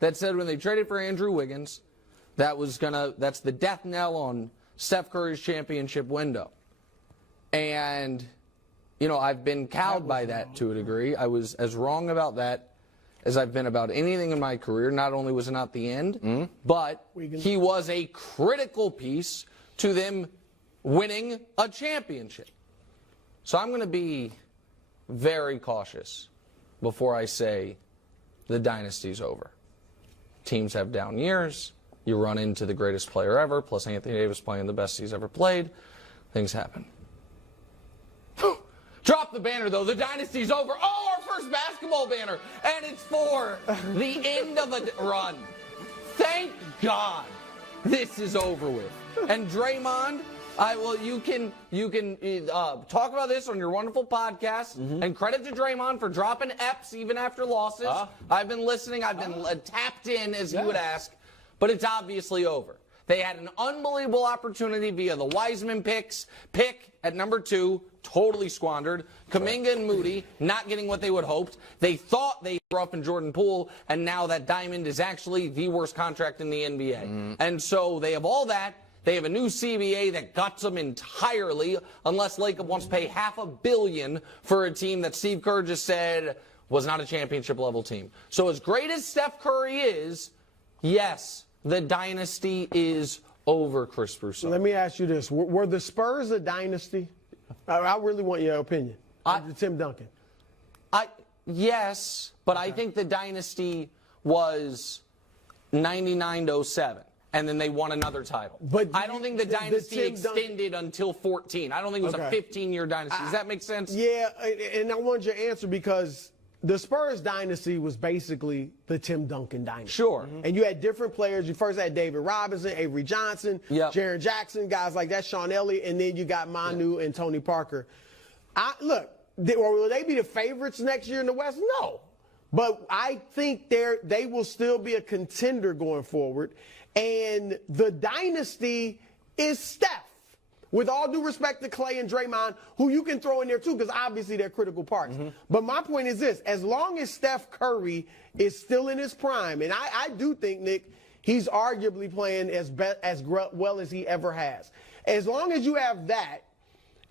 that said when they traded for Andrew Wiggins, that's the death knell on Steph Curry's championship window. And, I've been cowed by that to a degree. I was as wrong about that as I've been about anything in my career. Not only was it not the end, but he was a critical piece to them winning a championship. So I'm going to be very cautious before I say the dynasty's over. Teams have down years. You run into the greatest player ever, plus Anthony Davis playing the best he's ever played. Things happen. Drop the banner, though. The dynasty's over. Oh, our first basketball banner. And it's for the end of a run. Thank God this is over with. And Draymond, you can talk about this on your wonderful podcast. And credit to Draymond for dropping Eps even after losses. I've been listening. I've been tapped in, as you would ask. But it's obviously over. They had an unbelievable opportunity via the Wiseman pick at number 2, totally squandered. Kuminga and Moody not getting what they would hoped. They thought they were up in Jordan Poole, and now that diamond is actually the worst contract in the NBA. And so they have all that. They have a new CBA that guts them entirely, unless Lacob wants to pay $500 million for a team that Steve Kerr just said was not a championship-level team. So as great as Steph Curry is, yes, the dynasty is over, Chris Broussard. Let me ask you this. Were the Spurs a dynasty? I really want your opinion. Tim Duncan. Yes, but I think the dynasty was 99-07. And then they won another title. But I don't think the dynasty extended until 14. I don't think it was a 15-year dynasty. Does that make sense? Yeah, and I want your answer because the Spurs dynasty was basically the Tim Duncan dynasty. Sure. And you had different players. You first had David Robinson, Avery Johnson, Jaren Jackson, guys like that, Sean Elliott, and then you got Manu and Tony Parker. Look, will they be the favorites next year in the West? No. But I think they will still be a contender going forward. And the dynasty is Steph. With all due respect to Clay and Draymond, who you can throw in there too, because obviously they're critical parts. But my point is this: as long as Steph Curry is still in his prime, and I do think, Nick, he's arguably playing as well as he ever has. As long as you have that,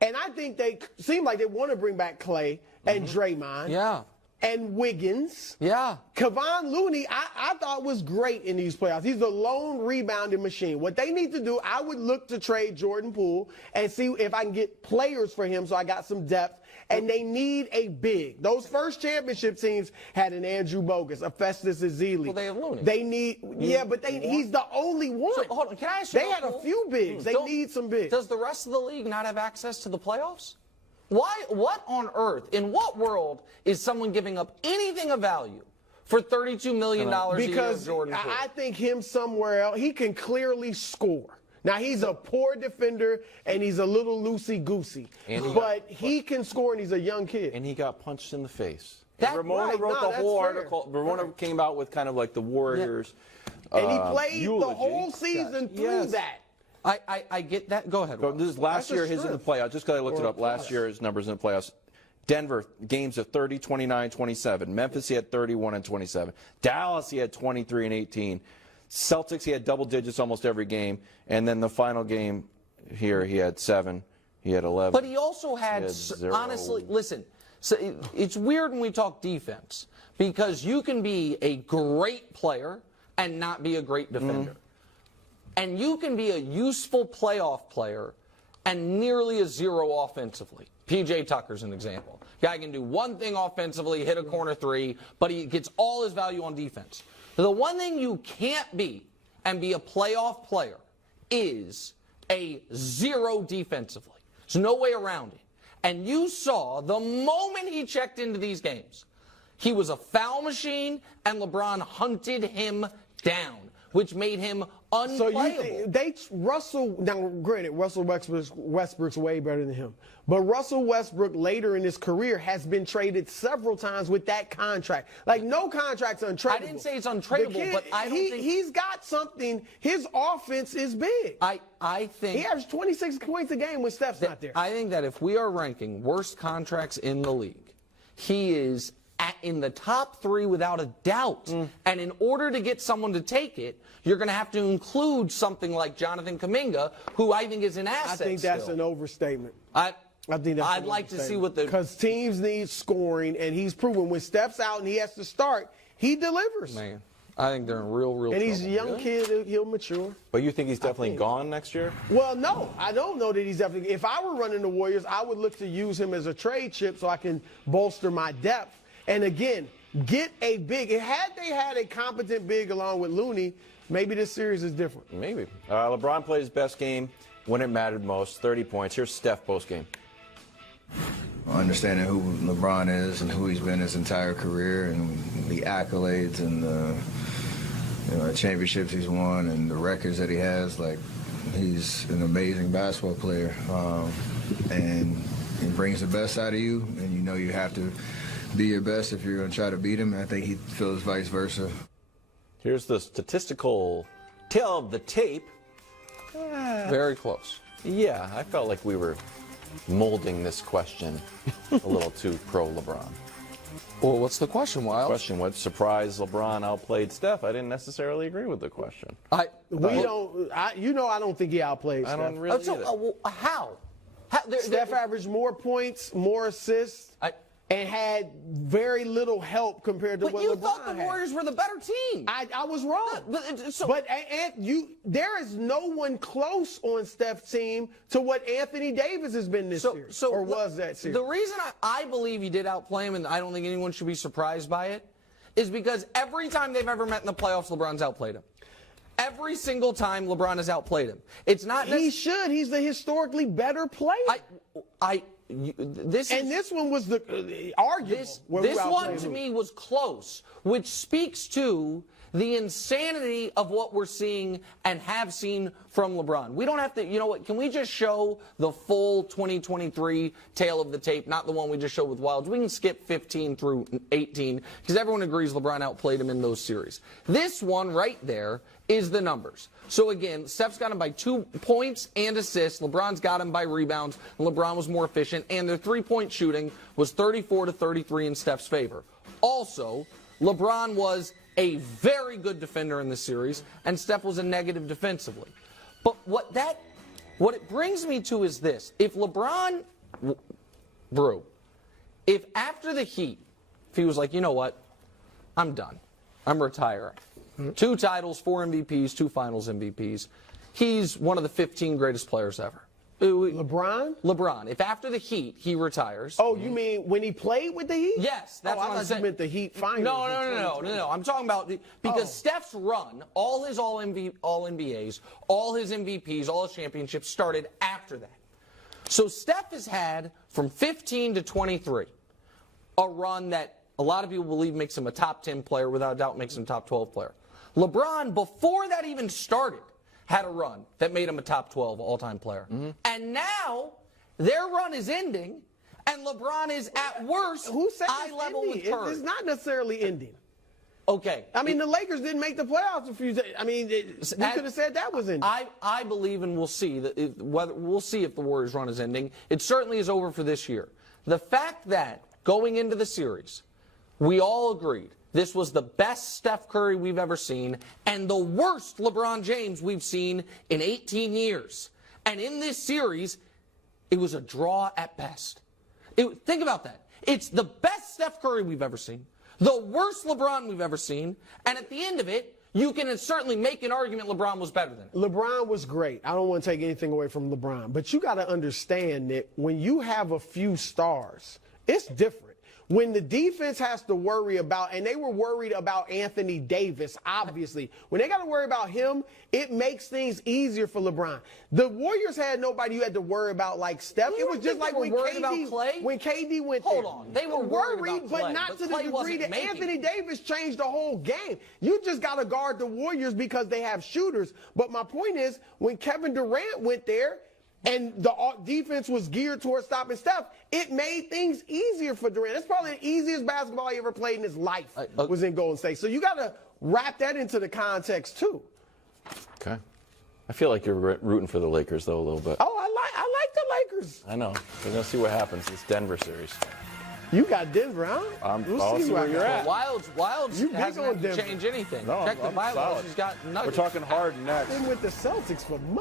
and I think they seem like they want to bring back Clay and Draymond. Yeah. And Wiggins. Yeah. Kevon Looney, I thought was great in these playoffs. He's the lone rebounding machine. What they need to do, I would look to trade Jordan Poole and see if I can get players for him so I got some depth. And they need a big. Those first championship teams had an Andrew Bogut, a Festus Ezeli. Well, they have Looney. They need, but he's the only one. So, hold on, can I ask you? They had a few bigs. They need some bigs. Does the rest of the league not have access to the playoffs? Why? What on earth? In what world is someone giving up anything of value for $32 million a year of Jordan Poole? I think him somewhere else, he can clearly score. Now, he's a poor defender, and he's a little loosey-goosey. But he can score, and he's a young kid. And he got punched in the face. Ramona wrote the whole article. Ramona came out with kind of like the Warriors. And he played the whole season through that. I get that. Go ahead. This is last year, his in the playoffs. Just because I looked it up, last year his numbers in the playoffs. Denver, games of 30, 29, 27. Memphis, he had 31 and 27. Dallas, he had 23 and 18. Celtics, he had double digits almost every game. And then the final game here, he had 7. He had 11. But he also had honestly, listen, so it's weird when we talk defense because you can be a great player and not be a great defender. And you can be a useful playoff player and nearly a zero offensively. P.J. Tucker's an example. Guy can do one thing offensively, hit a corner three, but he gets all his value on defense. The one thing you can't be and be a playoff player is a zero defensively. There's no way around it. And you saw the moment he checked into these games, he was a foul machine and LeBron hunted him down, which made him unplayable. Now granted, Russell Westbrook's way better than him. But Russell Westbrook later in his career has been traded several times with that contract. Like, no contract's untradeable. I didn't say it's untradeable, but I don't think he's got something. His offense is big. I think he averaged 26 points a game when Steph's not there. I think that if we are ranking worst contracts in the league, he is in the top 3 without a doubt. And in order to get someone to take it, you're going to have to include something like Jonathan Kuminga, who I think is an asset. I think that's an overstatement. I think that's I'd like to see what the... Because teams need scoring, and he's proven when Steph's out and he has to start, he delivers. Man, I think they're in real and trouble. And he's a young kid, he'll mature. But you think he's definitely gone next year? Well, no, I don't know that he's definitely. If I were running the Warriors, I would look to use him as a trade chip so I can bolster my depth. And again, get a big. Had they had a competent big along with Looney, maybe this series is different. Maybe. LeBron played his best game when it mattered most, 30 points. Here's Steph post game. Understanding who LeBron is and who he's been his entire career and the accolades and the championships he's won and the records that he has, like, he's an amazing basketball player. And he brings the best out of you, and you know you have to be your best if you're going to try to beat him. And I think he feels vice versa. Here's the statistical tale of the tape. Very close. Yeah, I felt like we were molding this question a little too pro LeBron. Well, what's the question, Wiles? Question: what surprise LeBron outplayed Steph? I didn't necessarily agree with the question. I don't think he outplayed Steph. I don't really So, how? Steph averaged more points, more assists, and had very little help compared to but what you LeBron thought the had. Warriors were the better team. I was wrong. But there is no one close on Steph's team to what Anthony Davis has been this series, or was that series. The reason I believe he did outplay him, and I don't think anyone should be surprised by it, is because every time they've ever met in the playoffs, LeBron's outplayed him. Every single time LeBron has outplayed him. It's not. He should. He's the historically better player. This one was the arguable. This one to me was close, which speaks to the insanity of what we're seeing and have seen from LeBron. We don't have to, you know what, can we just show the full 2023 tale of the tape, not the one we just showed with Wilds? We can skip 15 through 18 because everyone agrees LeBron outplayed him in those series. This one right there is the numbers. So again, Steph's got him by 2 points and assists. LeBron's got him by rebounds, and LeBron was more efficient, and their three-point shooting was 34-33 in Steph's favor. Also, LeBron was a very good defender in this series, and Steph was a negative defensively. But what it brings me to is this. If LeBron, if after the Heat, if he was like, you know what, I'm done. I'm retiring. 2 titles, 4 MVPs, 2 finals MVPs. He's one of the 15 greatest players ever. LeBron? LeBron. If after the Heat he retires. Oh, you mean when he played with the Heat? Yes, that's what I'm saying. You meant the Heat finals. No. I'm talking about because Steph's run, all his all NBAs, all his MVPs, all his championships started after that. So Steph has had from 15 to 23 a run that a lot of people believe makes him a top 10 player, without a doubt makes him a top 12 player. LeBron, before that even started, had a run that made him a top 12 all-time player. Mm-hmm. And now their run is ending, and LeBron is at worst eye level with Curry. It's not necessarily ending. Okay. I mean, the Lakers didn't make the playoffs a few days. I mean, you could have said that was ending. I believe, and we'll see we'll see if the Warriors' run is ending. It certainly is over for this year. The fact that going into the series, we all agreed this was the best Steph Curry we've ever seen and the worst LeBron James we've seen in 18 years. And in this series, it was a draw at best. Think about that. It's the best Steph Curry we've ever seen, the worst LeBron we've ever seen, and at the end of it, you can certainly make an argument LeBron was better than him. LeBron was great. I don't want to take anything away from LeBron, but you got to understand that when you have a few stars, it's different. When the defense has to worry about, and they were worried about Anthony Davis, obviously. When they got to worry about him, it makes things easier for LeBron. The Warriors had nobody you had to worry about like Steph. It was just like when KD went there. Hold on. They were worried about Clay, but not to the degree that Anthony Davis changed the whole game. You just got to guard the Warriors because they have shooters. But my point is, when Kevin Durant went there, and the defense was geared towards stopping Steph, it made things easier for Durant. That's probably the easiest basketball he ever played in his life was in Golden State. So you got to wrap that into the context, too. Okay. I feel like you're rooting for the Lakers, though, a little bit. Oh, I like the Lakers. I know. We're going to see what happens this Denver series. You got Denver, huh? I'll see where you're at. Wilds You big hasn't on had to Denver. change anything. No, Check the I'm bylaws. solid. He's got nuggets. We're talking hard next. Been with the Celtics for months.